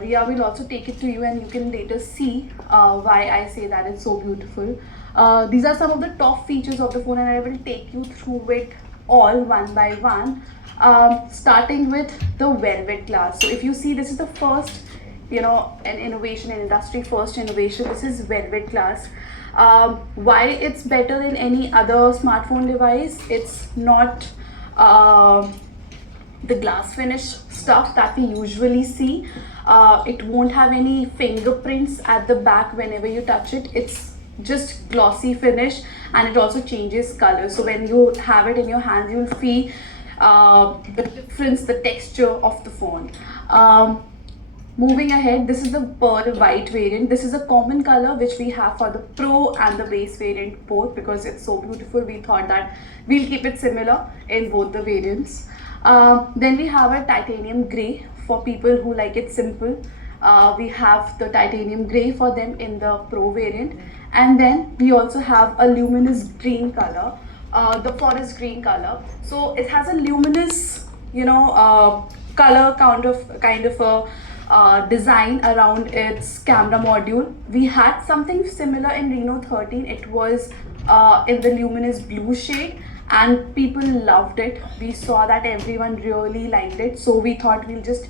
Ria will also take it to you and you can later see why I say that it's so beautiful. These are some of the top features of the phone and I will take you through it all one by one. Starting with the velvet glass. So if you see, this is the first, an innovation, an industry first innovation. This is velvet glass. Why it's better than any other smartphone device? It's not the glass finish stuff that we usually see. It won't have any fingerprints at the back whenever you touch it. It's just glossy finish, and it also changes color. So when you have it in your hands, you'll feel the difference, the texture of the phone. Moving ahead, this is the pearl white variant. This is a common color which we have for the Pro and the base variant both, because it's so beautiful. We thought that we'll keep it similar in both the variants. Then we have a titanium gray for people who like it simple. We have the titanium gray for them in the Pro variant, and then we also have a luminous green color, the forest green color. So it has a luminous, color kind of a design around its camera module. We had something similar in Reno 13. It was in the luminous blue shade and people loved it. We saw that everyone really liked it, so we thought we'll just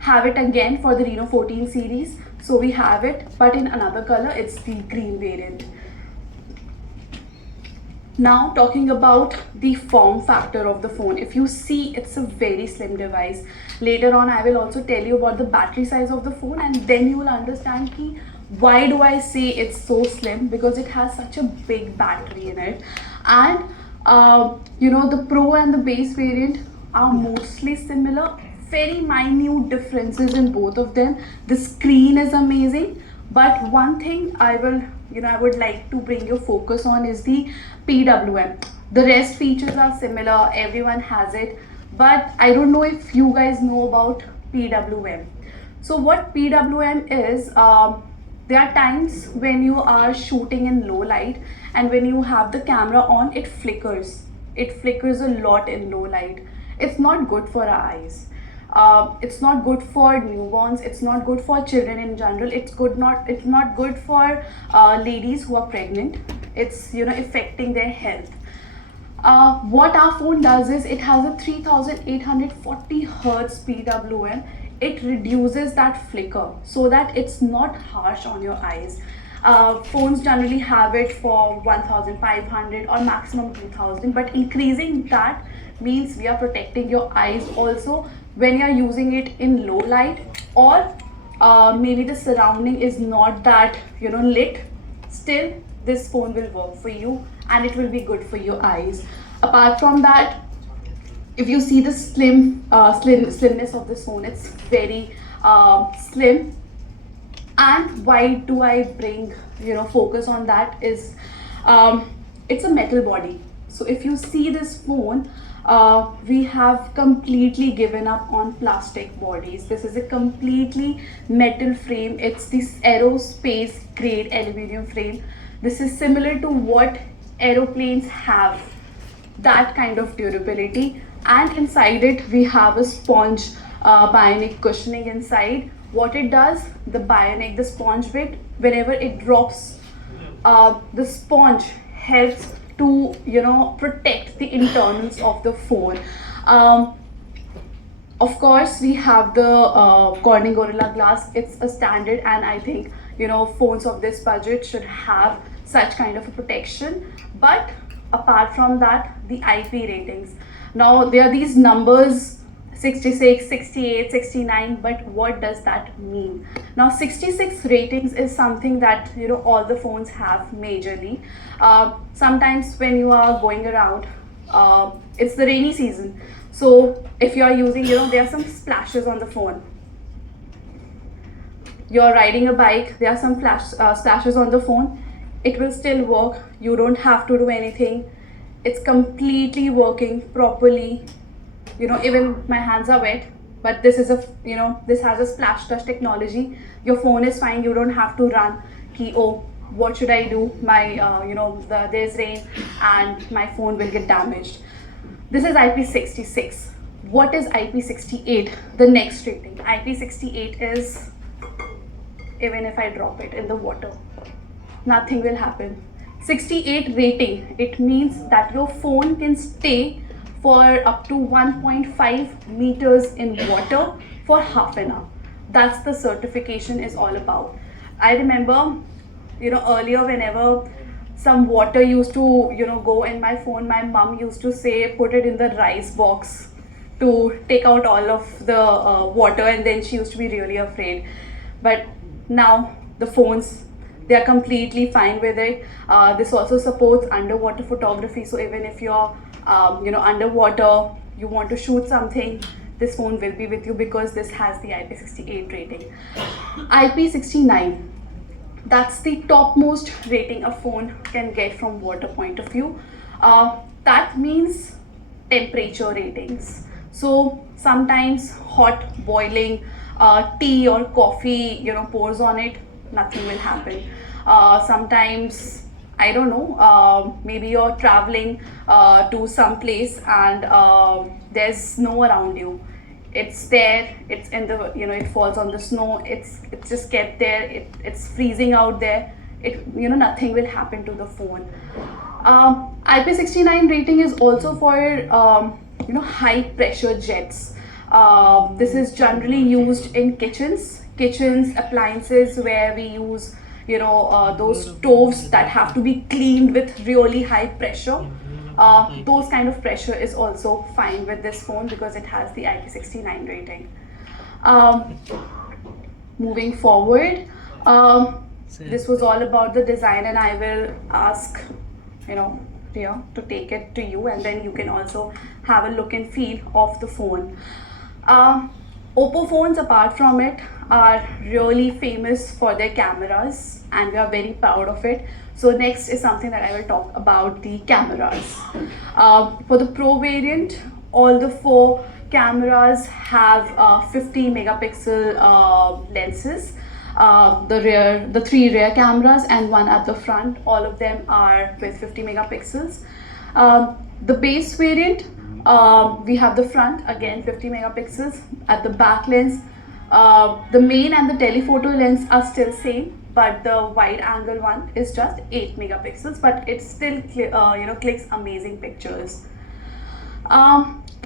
have it again for the Reno 14 series. So we have it, but in another color. It's the green variant. Now talking about the form factor of the phone, if you see, it's a very slim device. Later on I will also tell you about the battery size of the phone, and then you will understand why do I say it's so slim, because it has such a big battery in it. And the Pro and the base variant are mostly similar, very minute differences in both of them. The screen is amazing, but one thing I would like to bring your focus on is the PWM. The rest features are similar, everyone has it, but I don't know if you guys know about PWM. So what PWM is, there are times when you are shooting in low light, and when you have the camera on, it flickers. It flickers a lot in low light. It's not good for our eyes. It's not good for newborns. It's not good for children in general. It's not good for ladies who are pregnant. It's affecting their health. What our phone does is, it has a 3840 hertz PWM. It reduces that flicker so that it's not harsh on your eyes. Phones generally have it for 1500 or maximum 2000, but increasing that means we are protecting your eyes also when you're using it in low light, or maybe the surrounding is not that lit. Still, this phone will work for you and it will be good for your eyes. Apart from that, if you see the slimness of this phone, it's very slim. And why do I bring focus on that is, it's a metal body. So if you see this phone, we have completely given up on plastic bodies. This is a completely metal frame. It's this aerospace grade aluminum frame. This is similar to what aeroplanes have, that kind of durability. And inside it we have a sponge bionic cushioning inside. What it does, the sponge bit, whenever it drops, the sponge helps to protect the internals of the phone. Of course, we have the Corning Gorilla Glass. It's a standard, and I think phones of this budget should have such kind of a protection. But apart from that, the IP ratings. Now there are these numbers, 66, 68, 69, but what does that mean? Now 66 ratings is something that all the phones have majorly. Sometimes when you are going around, it's the rainy season, so if you are using, there are some splashes on the phone. You're riding a bike, there are some splashes on the phone. It will still work. You don't have to do anything. It's completely working properly. Even my hands are wet, but this is this has a splash touch technology. Your phone is fine. You don't have to run oh, what should I do, my there's rain and my phone will get damaged. This is IP66. What is IP68? The next rating. IP68 is even if I drop it in the water. Nothing will happen. 68 rating, it means that your phone can stay for up to 1.5 meters in water for half an hour. That's the certification is all about. I remember, earlier whenever some water used to, go in my phone, my mom used to say, put it in the rice box to take out all of the water, and then she used to be really afraid. But now the phones, they are completely fine with it. This also supports underwater photography, so even if you're underwater, you want to shoot something, this phone will be with you because this has the IP68 rating. IP69, that's the topmost rating a phone can get from water point of view. That means temperature ratings. So sometimes hot boiling tea or coffee, pours on it, nothing will happen. Sometimes, I don't know, maybe you're traveling to some place and there's snow around you. It's there, it's in the, it falls on the snow, it's just kept there, it's freezing out there. Nothing will happen to the phone. IP69 rating is also for high pressure jets. This is generally used in kitchens, appliances where we use those stoves that have to be cleaned with really high pressure. Those kind of pressure is also fine with this phone because it has the IP69 rating. Moving forward, this was all about the design, and I will ask Ria to take it to you, and then you can also have a look and feel of the phone. Oppo phones, apart from it, are really famous for their cameras, and we are very proud of it. So next is something that I will talk about, the cameras. For the Pro variant, all the 4 cameras have 50 megapixel lenses. The 3 rear cameras and 1 at the front, all of them are with 50 megapixels. The base variant, we have the front, again 50 megapixels. At the back lens, the main and the telephoto lens are still same, but the wide angle one is just 8 megapixels, but it still clicks amazing pictures.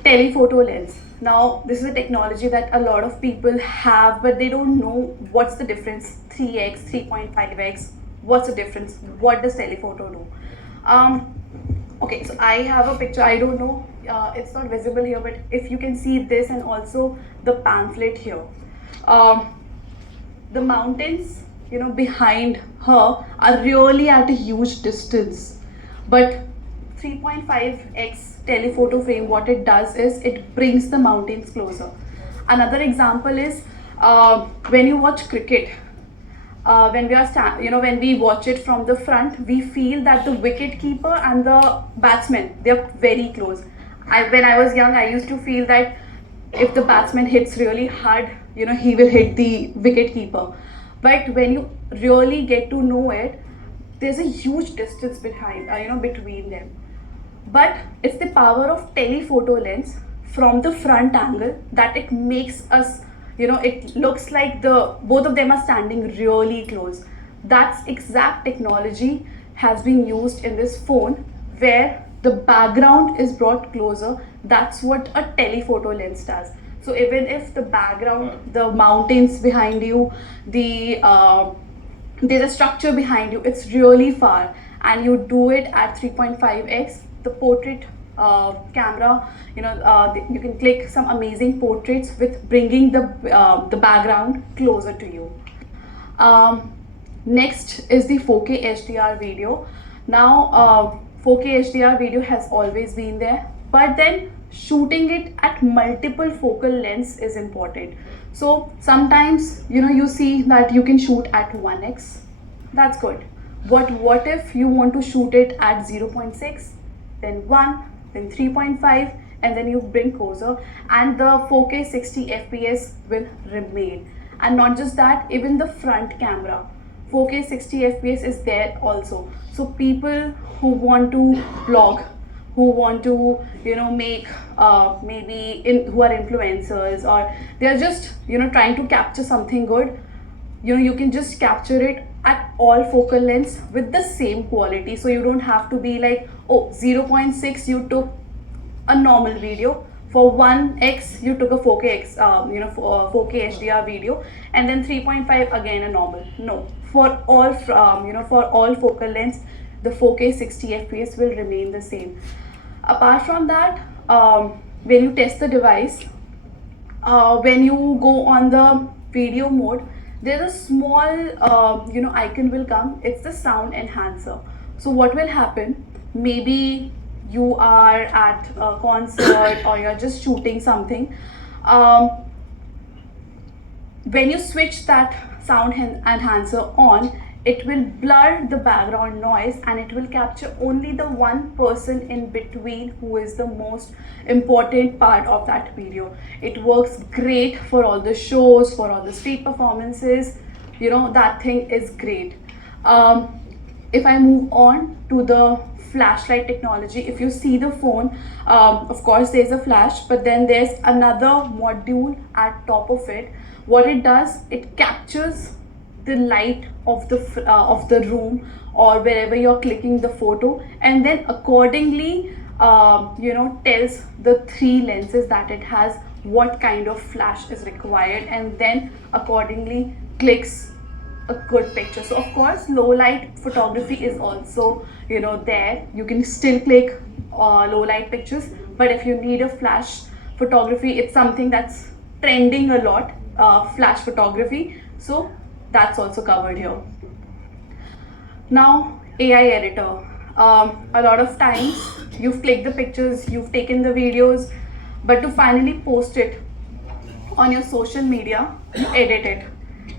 Telephoto lens. Now, this is a technology that a lot of people have, but they don't know what's the difference. 3x, 3.5x, what's the difference? What does telephoto do? Okay, so I have a picture. I don't know, it's not visible here, but if you can see this and also the pamphlet here. The mountains, behind her are really at a huge distance, but 3.5x telephoto frame, what it does is it brings the mountains closer. Another example is when you watch cricket, when we watch it from the front, we feel that the wicket keeper and the batsman, they're very close. When I was young, I used to feel that if the batsman hits really hard, he will hit the wicket keeper. But when you really get to know it, there's a huge distance between them. But it's the power of telephoto lens from the front angle that it makes us, it looks like both of them are standing really close. That's exact technology has been used in this phone, where the background is brought closer. That's what a telephoto lens does. So even if the background, the mountains behind you, there's a structure behind you, it's really far, and you do it at 3.5x, the portrait camera, you can click some amazing portraits with bringing the background closer to you. Next is the 4K HDR video. Now 4K HDR video has always been there, but then shooting it at multiple focal lengths is important. So sometimes you see that you can shoot at 1x, that's good. But what if you want to shoot it at 0.6, then 1, then 3.5, and then you bring closer, and the 4K 60 FPS will remain. And not just that, even the front camera, 4K 60 FPS is there also. So people who want to vlog, who want to make who are influencers, or they're just trying to capture something good, you can just capture it at all focal lengths with the same quality. So you don't have to be like, oh, 0.6 you took a normal video, for 1x you took a 4k 4k HDR video, and then 3.5 again a normal. No, for all for all focal lengths, the 4k 60 fps will remain the same. Apart from that, when you test the device, when you go on the video mode, there's a small icon will come. It's the sound enhancer. So what will happen, maybe you are at a concert or you're just shooting something, when you switch that sound enhancer on, it will blur the background noise and it will capture only the one person in between who is the most important part of that video. It works great for all the shows, for all the street performances. That thing is great. If I move on to the flashlight technology, if you see the phone, of course there's a flash, but then there's another module at top of it. What it does, it captures the light of the room or wherever you're clicking the photo, and then accordingly tells the 3 lenses that it has what kind of flash is required, and then accordingly clicks a good picture. So of course low light photography is also there. You can still click low light pictures, but if you need a flash photography, it's something that's trending a lot, flash photography, so that's also covered here. Now, AI editor. A lot of times you've clicked the pictures, you've taken the videos, but to finally post it on your social media, you edit it.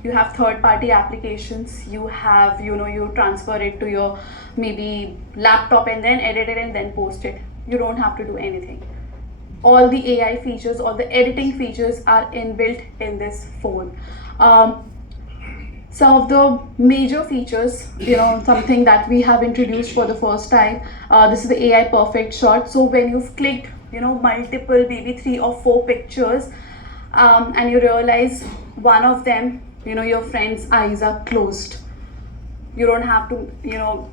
You have third-party applications, you have you transfer it to your maybe laptop and then edit it and then post it. You don't have to do anything. All the AI features, all the editing features are inbuilt in this phone. Some of the major features, something that we have introduced for the first time, this is the AI perfect shot. So when you've clicked multiple, maybe 3 or 4 pictures, and you realize one of them, your friend's eyes are closed, you don't have to,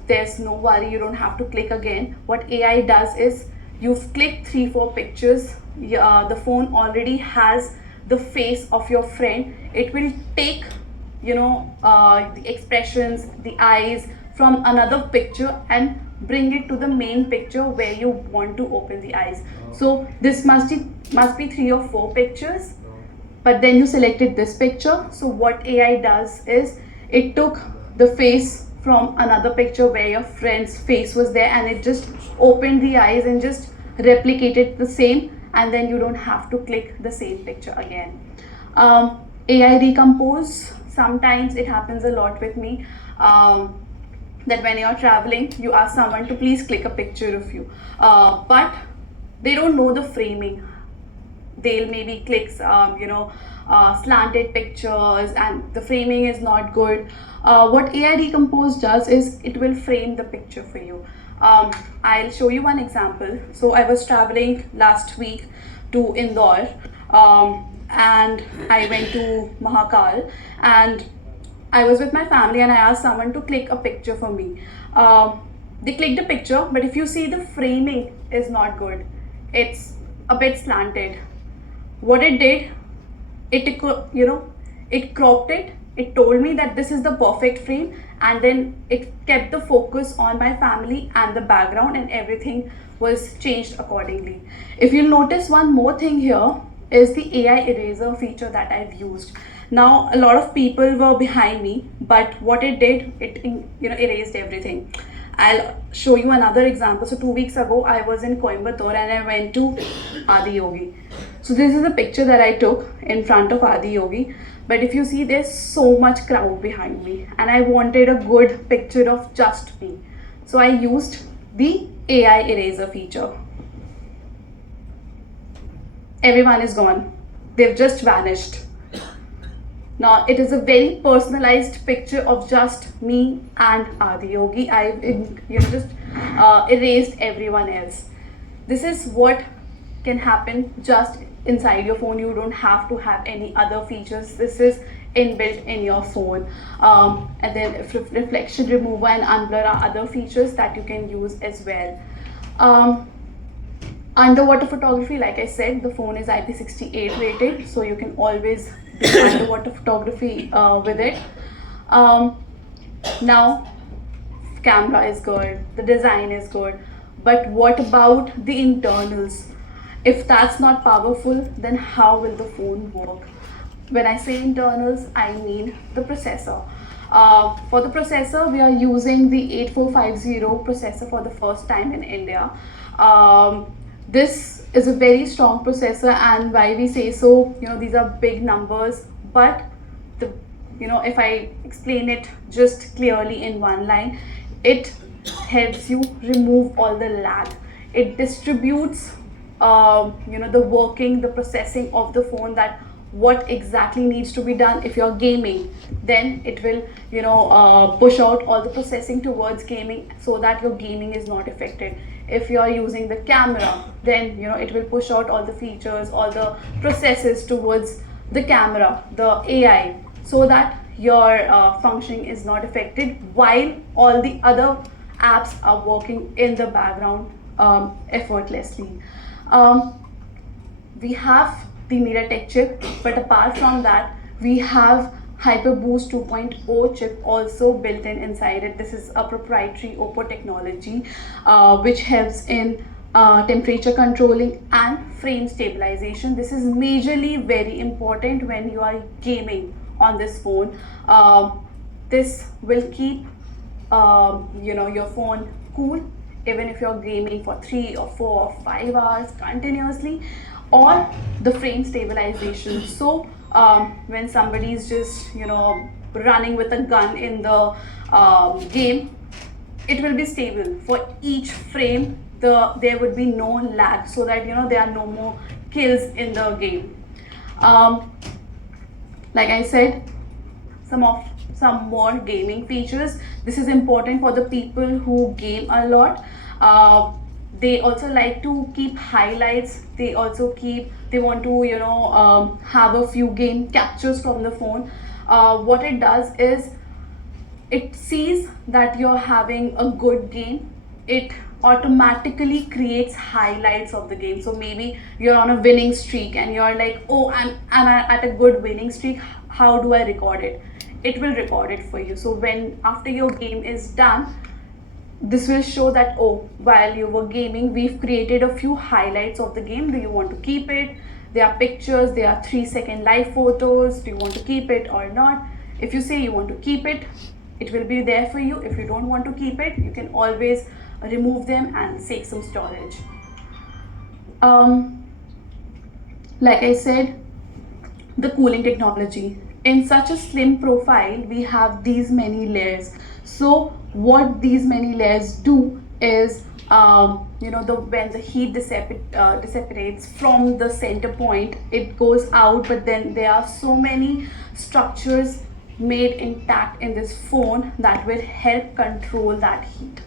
there's no worry, you don't have to click again. What AI does is, you've clicked 3-4 pictures, the phone already has the face of your friend. It will take the expressions, the eyes from another picture and bring it to the main picture where you want to open the eyes. So this must be 3 or 4 pictures, but then you selected this picture. So what AI does is, it took the face from another picture where your friend's face was there, and it just opened the eyes and just replicated the same, and then you don't have to click the same picture again. AI recompose. Sometimes it happens a lot with me, that when you're traveling, you ask someone to please click a picture of you, but they don't know the framing. They'll maybe click slanted pictures and the framing is not good. What AI recompose does is, it will frame the picture for you. I'll show you one example. So I was traveling last week to Indore, and I went to Mahakal, and I was with my family and I asked someone to click a picture for me. They clicked the picture, but if you see, the framing is not good. It's a bit slanted. What it did, it cropped it. It told me that this is the perfect frame, and then it kept the focus on my family and the background, and everything was changed accordingly. If you'll notice, one more thing here is the AI eraser feature that I've used. Now, a lot of people were behind me, but what it did, it erased everything. I'll show you another example. So 2 weeks ago, I was in Coimbatore and I went to Adiyogi. So this is a picture that I took in front of Adiyogi. But if you see, there's so much crowd behind me, and I wanted a good picture of just me. So I used the AI eraser feature. Everyone is gone. They've just vanished. Now, it is a very personalized picture of just me and Adiyogi. I just erased everyone else. This is what can happen just inside your phone. You don't have to have any other features. This is inbuilt in your phone. And then reflection remover and unblur are other features that you can use as well. Underwater photography, like I said, the phone is IP68 rated, so you can always do underwater photography with it. Now, camera is good, the design is good, but what about the internals? If that's not powerful, then how will the phone work? When I say internals, I mean the processor. For the processor, we are using the 8450 processor for the first time in India. This is a very strong processor, and why we say so, these are big numbers, but the if I explain it just clearly in one line, it helps you remove all the lag. It distributes the working, the processing of the phone, that what exactly needs to be done. If you're gaming, then it will push out all the processing towards gaming, so that your gaming is not affected. If you are using the camera, then it will push out all the features, all the processes towards the camera, the AI, so that your functioning is not affected while all the other apps are working in the background effortlessly. We have the MediaTek chip, but apart from that, we have HyperBoost 2.0 chip also built in inside it. This is a proprietary Oppo technology which helps in temperature controlling and frame stabilization. This is majorly very important when you are gaming on this phone. This will keep your phone cool even if you're gaming for 3 or 4 or 5 hours continuously, or the frame stabilization. So when somebody is just running with a gun in the game, it will be stable for each frame. There would be no lag, so that there are no more kills in the game. Like I said, some more gaming features. This is important for the people who game a lot. They also like to keep highlights. They want to have a few game captures from the phone. What it does is, it sees that you're having a good game. It automatically creates highlights of the game. So maybe you're on a winning streak and you're like, oh, I'm at a good winning streak. How do I record it? It will record it for you. So when after your game is done, this will show that, oh, while you were gaming, we've created a few highlights of the game. Do you want to keep it? There are pictures, there are 3-second live photos. Do you want to keep it or not? If you say you want to keep it, it will be there for you. If you don't want to keep it, you can always remove them and save some storage. Like I said, the cooling technology. In such a slim profile, we have these many layers. So what these many layers do is, when the heat dissipates from the center point, it goes out, but then there are so many structures made intact in this phone that will help control that heat.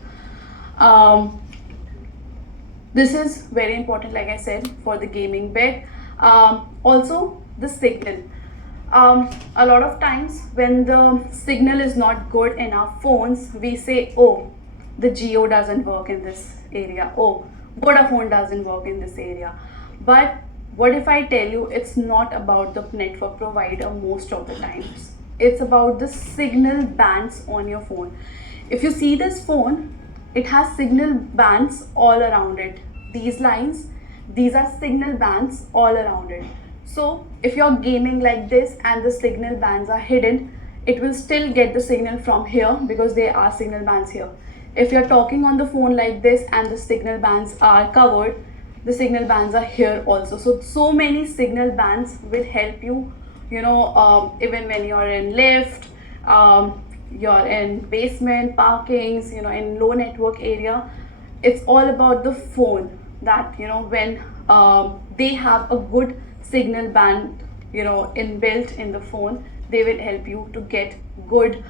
This is very important, like I said, for the gaming bed. Also, the signal. A lot of times when the signal is not good in our phones, we say, oh, the Jio doesn't work in this area. Oh, Vodafone doesn't work in this area. But what if I tell you it's not about the network provider most of the times? It's about the signal bands on your phone. If you see this phone, it has signal bands all around it. These lines, these are signal bands all around it. So if you're gaming like this and the signal bands are hidden, it will still get the signal from here because there are signal bands here. If you're talking on the phone like this and the signal bands are covered, the signal bands are here also. So many signal bands will help you, even when you're in lift, you're in basement, parkings, in low network area. It's all about the phone that, when they have a good signal band inbuilt in the phone, they will help you to get good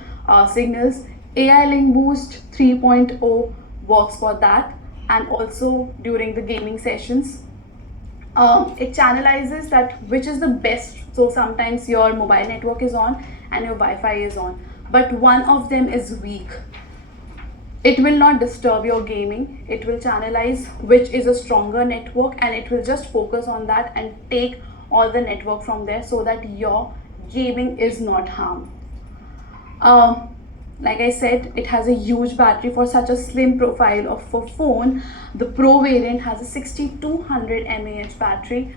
signals. AI Link Boost 3.0 works for that, and also during the gaming sessions. It channelizes that which is the best. So sometimes your mobile network is on and your Wi-Fi is on, but one of them is weak. It will not disturb your gaming. It will channelize which is a stronger network, and it will just focus on that and take all the network from there so that your gaming is not harmed. Um, like I said, it has a huge battery for such a slim profile of a phone. The Pro variant has a 6200 mAh battery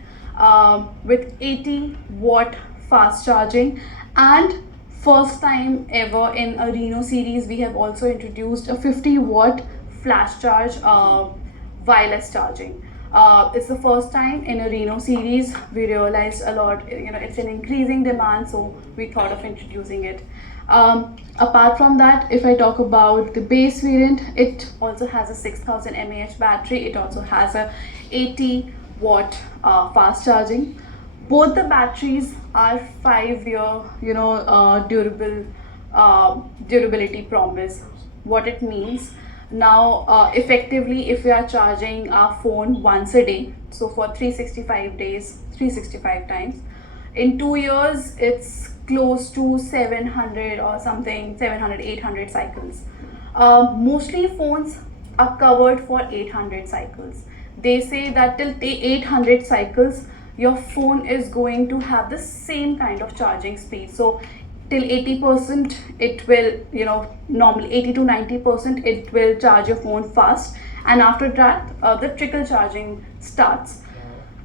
with 80-watt fast charging, and first time ever in a Reno series, we have also introduced a 50-watt flash charge wireless charging. It's the first time in a Reno series. We realized a lot, it's an increasing demand, so we thought of introducing it. Apart from that, if I talk about the base variant, it also has a 6000 mAh battery. It also has a 80-watt fast charging. Both the batteries are 5-year, durability promise. What it means now, effectively, if we are charging our phone once a day, so for 365 days, 365 times, in 2 years it's close to 700 or something, 700, 800 cycles. Mostly phones are covered for 800 cycles. They say that till 800 cycles your phone is going to have the same kind of charging speed. So till 80% it will, normally 80 to 90% it will charge your phone fast, and after that the trickle charging starts.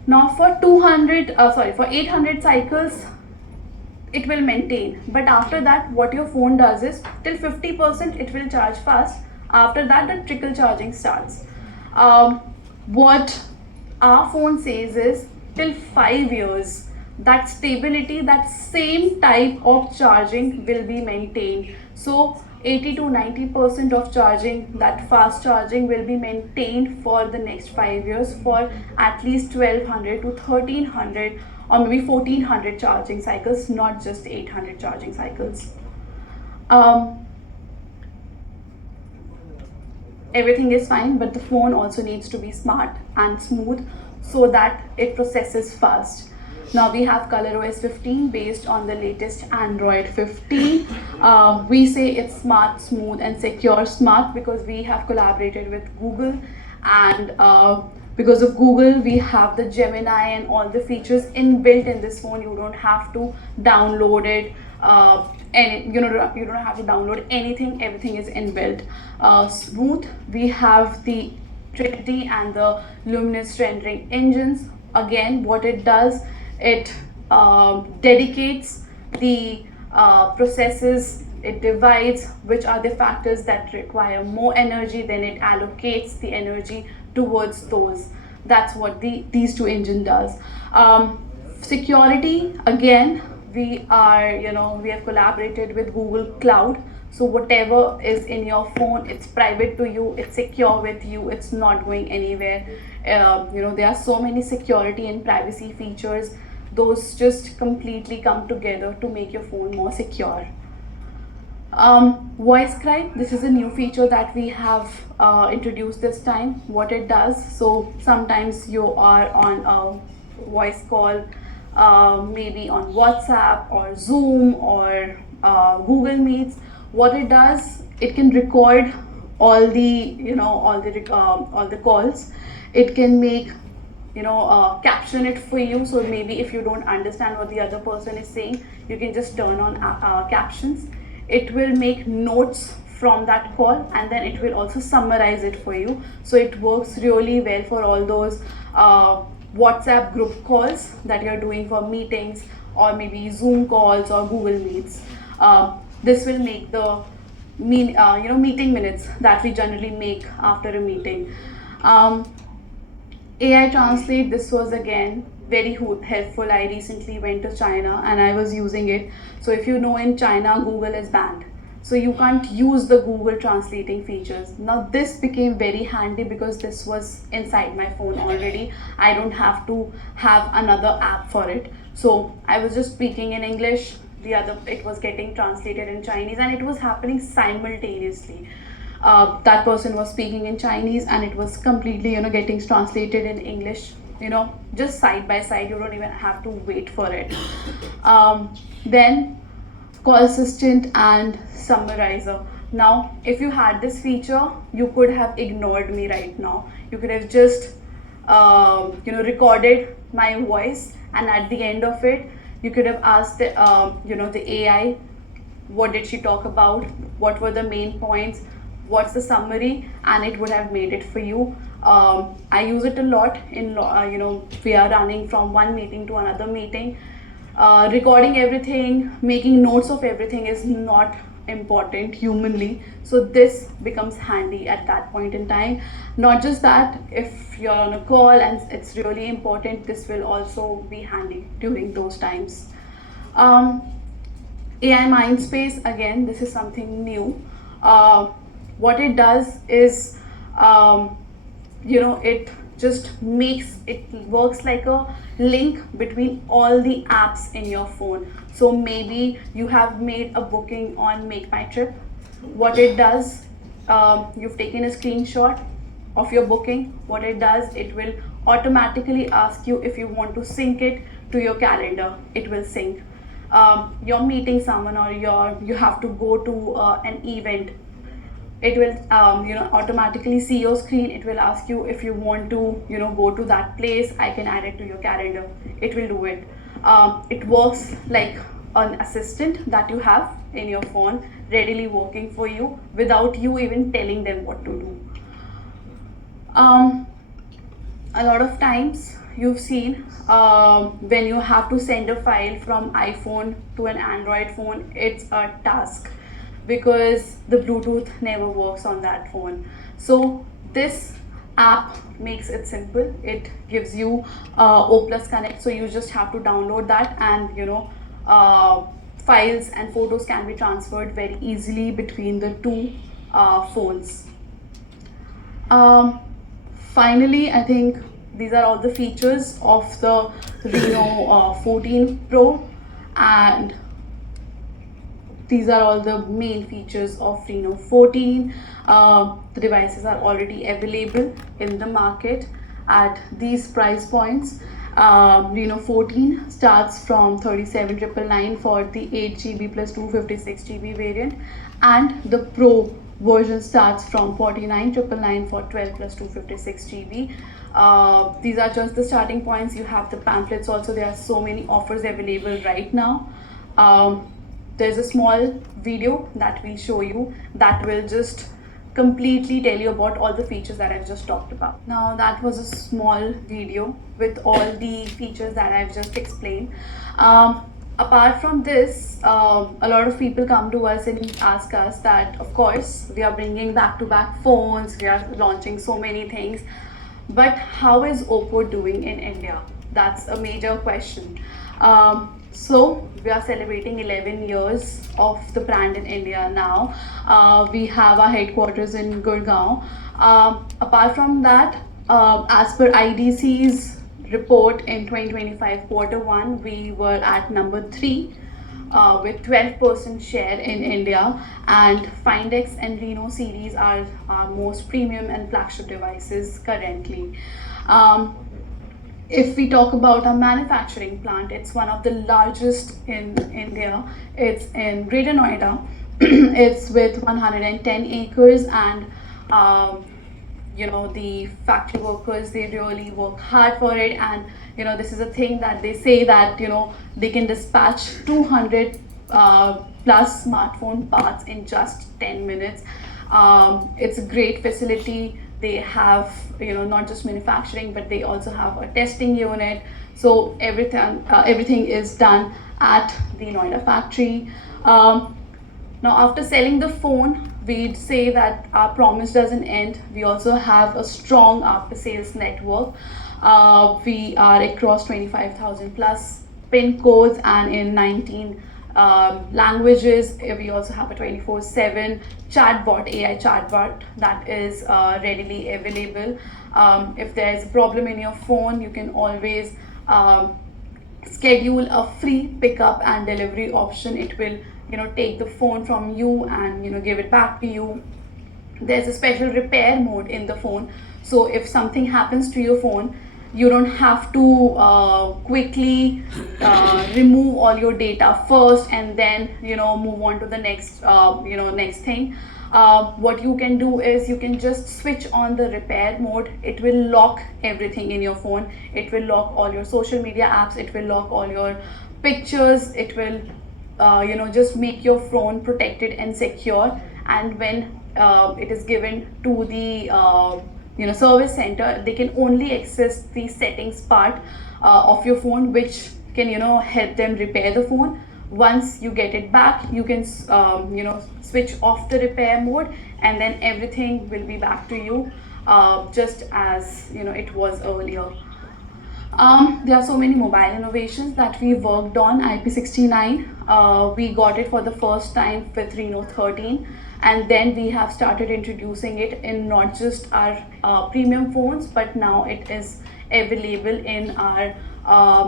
Now for 800 cycles it will maintain, but after that what your phone does is till 50% it will charge fast. After that the trickle charging starts. What our phone says is till 5 years that stability, that same type of charging will be maintained. So 80 to 90% of charging, that fast charging will be maintained for the next 5 years, for at least 1200 to 1300 or maybe 1400 charging cycles, not just 800 charging cycles. Everything is fine, but the phone also needs to be smart and smooth so that it processes fast. Now we have ColorOS 15 based on the latest Android 15. We say it's smart, smooth and secure. Smart because we have collaborated with Google, and because of Google we have the Gemini and all the features inbuilt in this phone. You don't have to download it, and you don't have to download anything. Everything is inbuilt. Smooth, we have the Trinity and the Luminous rendering engines. Again, what it does, it dedicates the processes, it divides which are the factors that require more energy, then it allocates the energy towards those. That's what these two engine does. Security, again, we have collaborated with Google Cloud. So whatever is in your phone, it's private to you, it's secure with you, it's not going anywhere. There are so many security and privacy features. Those just completely come together to make your phone more secure. Voice Scribe, this is a new feature that we have introduced this time. What it does, so sometimes you are on a voice call, maybe on WhatsApp or Zoom or Google Meets. What it does, it can record all the all the calls. It can make caption it for you. So maybe if you don't understand what the other person is saying, you can just turn on captions. It will make notes from that call, and then it will also summarize it for you. So it works really well for all those WhatsApp group calls that you're doing for meetings, or maybe Zoom calls or Google Meets. This will make the meeting minutes that we generally make after a meeting. AI Translate, this was again very helpful. I recently went to China and I was using it. So if you know, in China Google is banned, so you can't use the Google translating features. Now this became very handy because this was inside my phone already. I don't have to have another app for it. So I was just speaking in English, it was getting translated in Chinese, and it was happening simultaneously. That person was speaking in Chinese and it was completely getting translated in English just side by side. You don't even have to wait for it. Then call assistant and summarizer. Now if you had this feature, you could have ignored me right now. You could have just recorded my voice, and at the end of it you could have asked the AI, what did she talk about, what were the main points, what's the summary, and it would have made it for you. I use it a lot in we are running from one meeting to another meeting. Recording everything, making notes of everything is not important humanly, so this becomes handy at that point in time. Not just that, if you're on a call and it's really important, this will also be handy during those times. AI Mindspace, again, this is something new. What it does is, it just works like a link between all the apps in your phone. So maybe you have made a booking on Make My Trip. What it does, you've taken a screenshot of your booking. What it does, it will automatically ask you if you want to sync it to your calendar. It will sync. You're meeting someone, or you have to go to an event. It will automatically see your screen. It will ask you if you want to go to that place. I can add it to your calendar. It will do it. It works like an assistant that you have in your phone, readily working for you without you even telling them what to do. A lot of times you've seen when you have to send a file from iPhone to an Android phone, it's a task because the Bluetooth never works on that phone. So this app makes it simple. It gives you O Plus Connect, so you just have to download that, and files and photos can be transferred very easily between the two phones. Finally, I think these are all the features of the Reno 14 Pro, and these are all the main features of Reno 14. The devices are already available in the market at these price points. Reno 14 starts from 37,999 for the 8GB plus 256GB variant, and the Pro version starts from 49,999 for 12 plus 256GB. These are just the starting points. You have the pamphlets also. There are so many offers available right now. There's a small video that will show you that will just completely tell you about all the features that I've just talked about. Now that was a small video with all the features that I've just explained. Apart from this, a lot of people come to us and ask us that, of course, we are bringing back-to-back phones, we are launching so many things, but how is Oppo doing in India? That's a major question. So we are celebrating 11 years of the brand in India now. We have our headquarters in Gurgaon. Apart from that, as per IDC's report in 2025 Q1, we were at number 3 with 12% share in India, and Findex and Reno series are our most premium and flagship devices currently. If we talk about our manufacturing plant, it's one of the largest in India. It's in Greater Noida. It's with 110 acres, and the factory workers, they really work hard for it. And this is a thing that they say that they can dispatch 200 plus smartphone parts in just 10 minutes. It's a great facility. They have not just manufacturing, but they also have a testing unit. So everything is done at the Noida factory. Now after selling the phone, we'd say that our promise doesn't end. We also have a strong after sales network. We are across 25,000 plus pin codes and in 19 languages. We also have a 24/7 chatbot, AI chatbot, that is readily available. If there is a problem in your phone, you can always schedule a free pickup and delivery option. It will take the phone from you and give it back to you. There's a special repair mode in the phone, so if something happens to your phone, You don't have to quickly remove all your data first and then move on to the next next thing. What you can do is you can just switch on the repair mode. It will lock everything in your phone. It will lock all your social media apps. It will lock all your pictures. It will just make your phone protected and secure. And when it is given to the service center, they can only access the settings part of your phone, which can help them repair the phone. Once you get it back, you can switch off the repair mode, and then everything will be back to you, just as it was earlier. There are so many mobile innovations that we worked on. IP69, we got it for the first time with Reno 13, and then we have started introducing it in not just our premium phones, but now it is available in our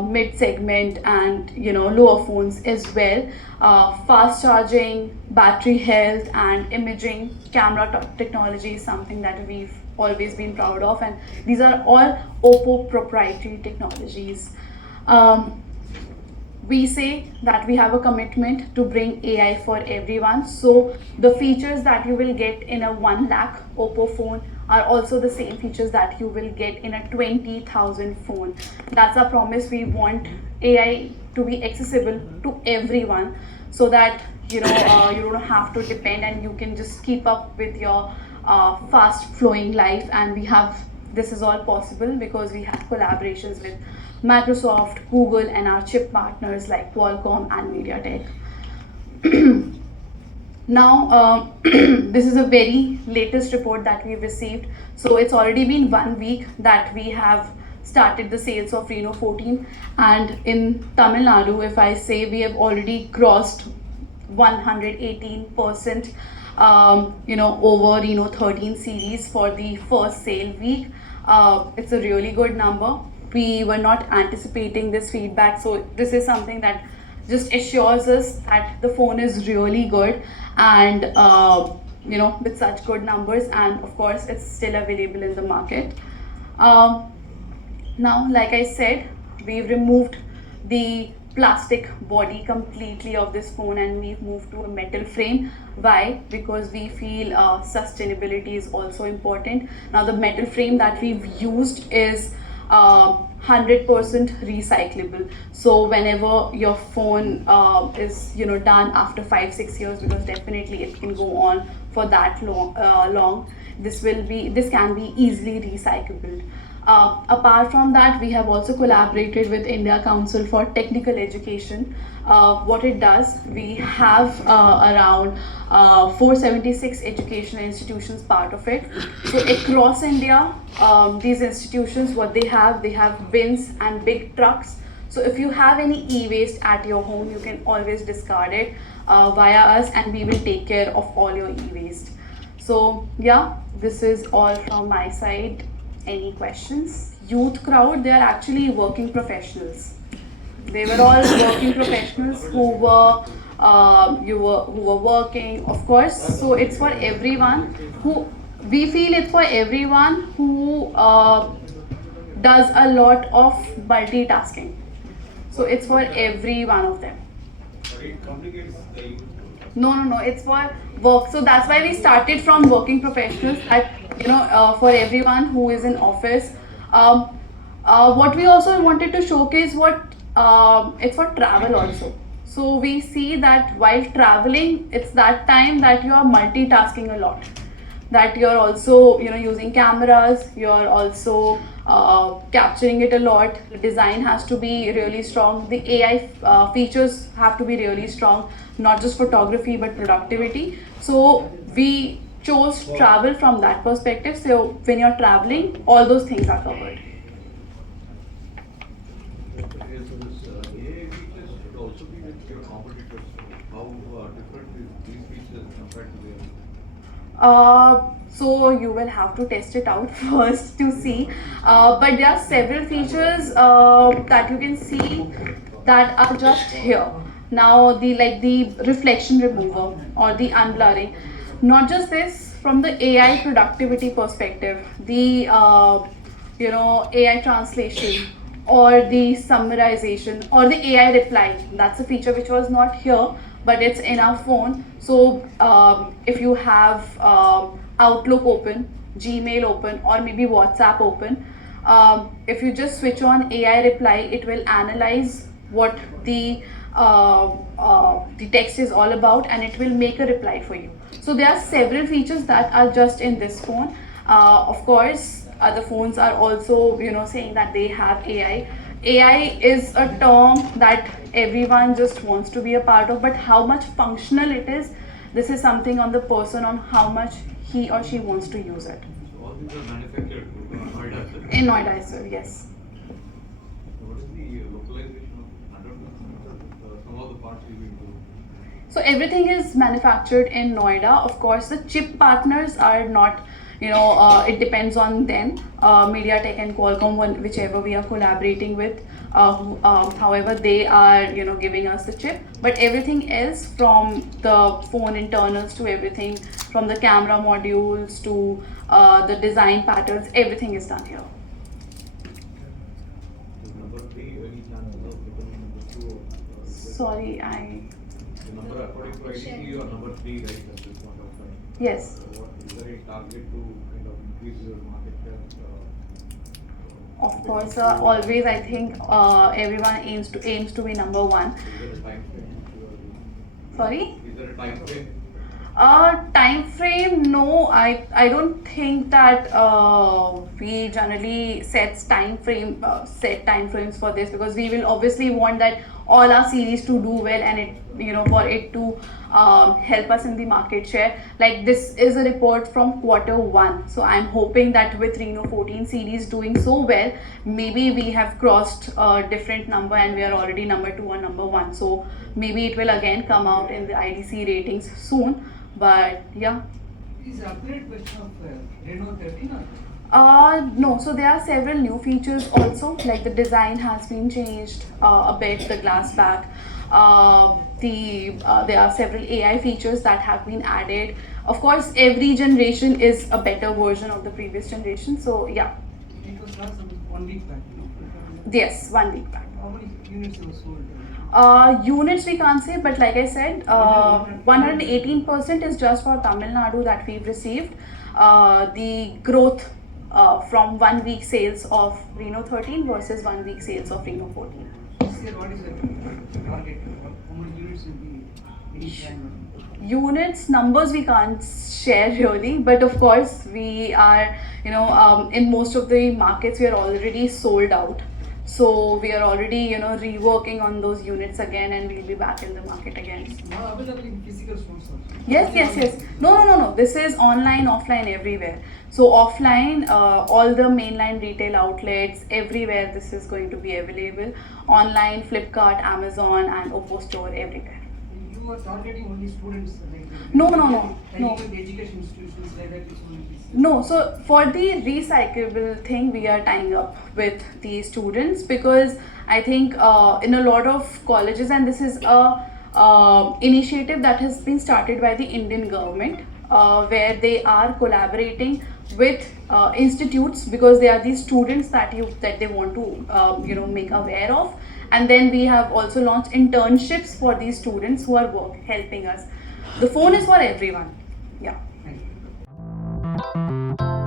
mid segment and lower phones as well. Fast charging, battery health, and imaging camera technology is something that we've always been proud of, and these are all Oppo proprietary technologies. We say that we have a commitment to bring AI for everyone. So the features that you will get in a 1 lakh Oppo phone are also the same features that you will get in a 20,000 phone. That's our promise. We want AI to be accessible to everyone, so that you don't have to depend, and you can just keep up with your fast flowing life. And this is all possible because we have collaborations with Microsoft, Google, and our chip partners like Qualcomm and MediaTek. Now, this is a very latest report that we've received. So it's already been 1 week that we have started the sales of Reno 14, and in Tamil Nadu, if I say, we have already crossed 118% over Reno 13 series for the first sale week. It's a really good number. We were not anticipating this feedback, so this is something that just assures us that the phone is really good, and with such good numbers, and of course it's still available in the market. Now, like I said, we've removed the plastic body completely of this phone, and we've moved to a metal frame. Why? Because we feel sustainability is also important. Now, the metal frame that we've used is 100% recyclable. So whenever your phone is done after 5-6 years, because definitely it can go on for that long, this can be easily recyclable. Apart from that, we have also collaborated with India Council for Technical Education. What it does, we have around 476 educational institutions part of it. So across India, these institutions, what they have bins and big trucks. So if you have any e-waste at your home, you can always discard it via us, and we will take care of all your e-waste. So yeah, this is all from my side. Any questions? Youth crowd, they are actually working professionals. They were all working professionals who were working, of course. So it's for everyone who, we feel it's for everyone who does a lot of multitasking. So it's for every one of them. It complicates the youth. No, it's for work. So that's why we started from working professionals, that for everyone who is in office. What we also wanted to showcase, it's for travel also. So we see that while traveling, it's that time that you are multitasking a lot, that you're also using cameras, you're also capturing it a lot. The design has to be really strong, the AI features have to be really strong, not just photography but productivity. So we chose travel from that perspective. So when you're traveling, all those things are covered. Okay, so this AI features should also be with your competitors. How different is these features compared to the others? So you will have to test it out first to see. But there are several features that you can see that are just here. Now the reflection remover or the unblurring. Not just this, from the AI productivity perspective, the AI translation or the summarization or the AI reply. That's a feature which was not here, but it's in our phone. So if you have Outlook open, Gmail open, or maybe WhatsApp open, if you just switch on AI reply, it will analyze what the text is all about, and it will make a reply for you. So there are several features that are just in this phone. Of course, other phones are also saying that they have AI. AI is a term that everyone just wants to be a part of, but how much functional it is, this is something on the person, on how much he or she wants to use it. So all these are manufactured Noida, sir. In Noida, sir, yes. So what is the localization of 100%? Some of the parts you will do. So everything is manufactured in Noida. Of course, the chip partners are not, it depends on them. MediaTek and Qualcomm, whichever we are collaborating with. However, they are, giving us the chip. But everything else, from the phone internals to everything, from the camera modules to the design patterns, everything is done here. So number 3, any chances of becoming number 2? Sorry, The number according to IDC, you are number 3, right, at this point of time. Yes. What is there a target to kind of increase your market share? Of course, always I think everyone aims to be number one. Is there a time frame which you are doing? Sorry? Is there a time frame? Time frame? No, I don't think that we generally set time frames for this, because we will obviously want that all our series to do well, and it for it to help us in the market share. Like, this is a report from Q1, so I'm hoping that with Reno 14 series doing so well, maybe we have crossed a different number and we are already number 2 or number 1. So maybe it will again come out in the IDC ratings soon. But yeah. Is upgrade version of Reno 13 or? No, so there are several new features also, like the design has been changed a bit, the glass back. There are several AI features that have been added. Of course, every generation is a better version of the previous generation, so yeah. It was last 1 week back, Yes, 1 week back. How many units were sold? Units we can't say, but like I said, 118% is just for Tamil Nadu that we've received. The growth from 1 week sales of Reno 13 versus 1 week sales of Reno 14. This year, what is the target? How many units will be any time? Units numbers we can't share really, but of course we are, in most of the markets we are already sold out. So we are already, reworking on those units again, and we'll be back in the market again. Now available in physical stores also. Yes. No. This is online, offline, everywhere. So offline, all the mainline retail outlets, everywhere this is going to be available. Online, Flipkart, Amazon, and Oppo store, everywhere. You are targeting only students? No. Even the education institutions like that, it's only this. No, so for the recyclable thing, we are tying up with the students, because I think in a lot of colleges, and this is a initiative that has been started by the Indian government, where they are collaborating with institutes, because they are these students that they want to make aware of. And then we have also launched internships for these students who are helping us. The phone is for everyone. Yeah. Thank you.